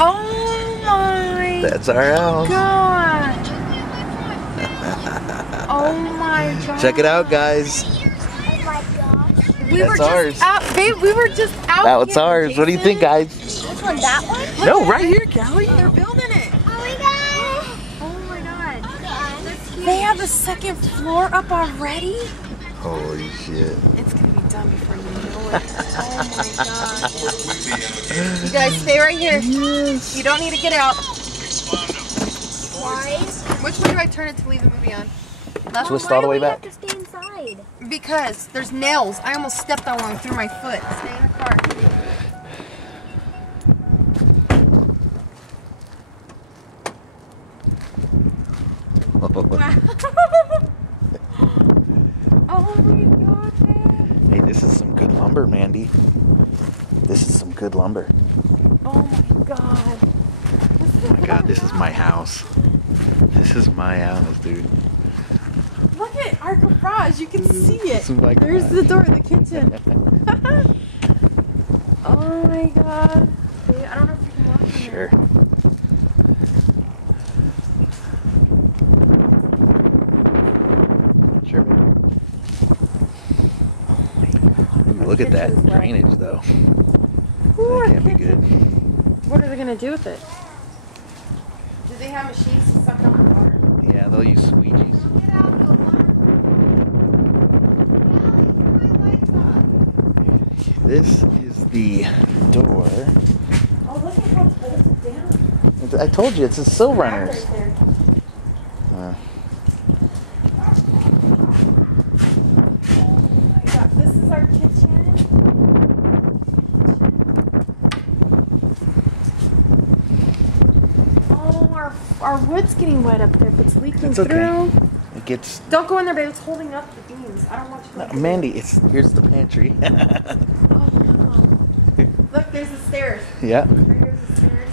Oh my. That's our house. God. Oh my God. Check it out, guys. Oh my gosh. We That's were just ours. out, babe. We were just out. That's here, ours. What do you think, Jason. guys? Which one? That one? No, right here, Callie. They're building it. Oh my god. Oh my God. That's cute. They have the second floor up already. Holy shit. It's gonna be done before you know it. Oh my God. You guys stay right here. Yes. You don't need to get out. Why? Which way do I turn it to leave the movie on? Left? Twist all the way back. Why do we have to stay inside? Because there's nails. I almost stepped on one through my foot. Stay in the car. Wow. Oh my God, man. Hey, this is some good lumber, Mandy. This is some good lumber. Oh my God. Oh my God, this is my house. This is my house, dude. Look at our garage. You can see it. This is my There's garage. the door of the kitchen. Oh my God. Babe, I don't know if you can walk in Sure. there. Sure. Ooh, look at that drainage, though. Ooh, That can't be good. What are they gonna do with it? Do they have machines to suck up the water? Yeah, they'll use squeegees. This is the door. Oh, look at how it's bolted down. I told you, it's a sill runners. Right there. Uh, This is our kitchen. Oh, our wood's getting wet up there. If it's leaking It's okay. through. it gets. Don't go in there, babe. It's holding up the beams. I don't want you to. No, Mandy, here's the pantry. Oh, no. Look, there's the stairs. Yeah, Right here's the stairs.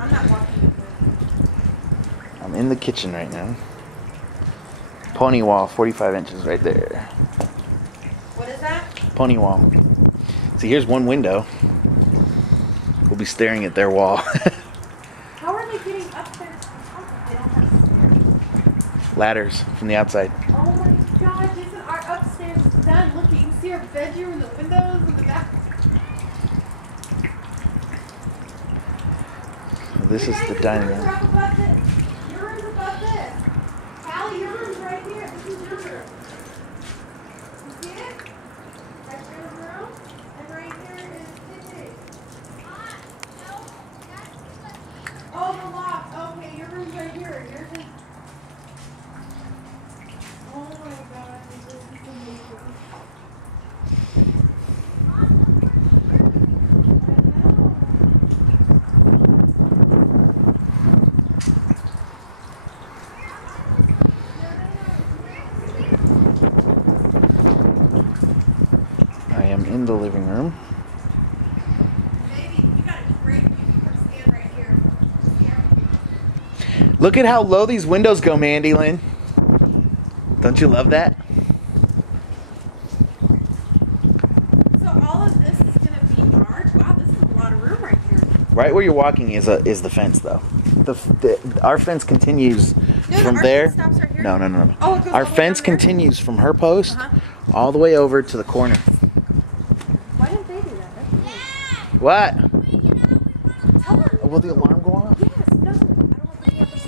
I'm not walking up there. I'm in the kitchen right now. Pony wall, 45 inches right there. What is that? Pony wall. See, here's one window. We'll be staring at their wall. How are they getting up there to the top if they don't have stairs? Ladders from the outside. Oh my God, Jason, our upstairs is done. Look, you can see our bedroom and the windows and the back. This is the dining room. Your room's above this. Callie, your room's right here. This is your room. You see it? That's your room. And right here is Kitty. Oh, the loft. Okay, your room's right here. Yours is. Oh my God, this is amazing. I am in the living room. Baby, you got a great view. You can stand right here. Look at how low these windows go, Mandy Lynn. Don't you love that? So all of this is gonna be ours. Wow, this is a lot of room right here. Right where you're walking is the fence, though. Our fence continues No, from our there. fence stops right here? No. Oh, it goes all Our the way fence down there? continues from her post Uh-huh. all the way over to the corner. Why didn't they do that? That's weird. What? Tell them. Will the alarm go off? Yeah,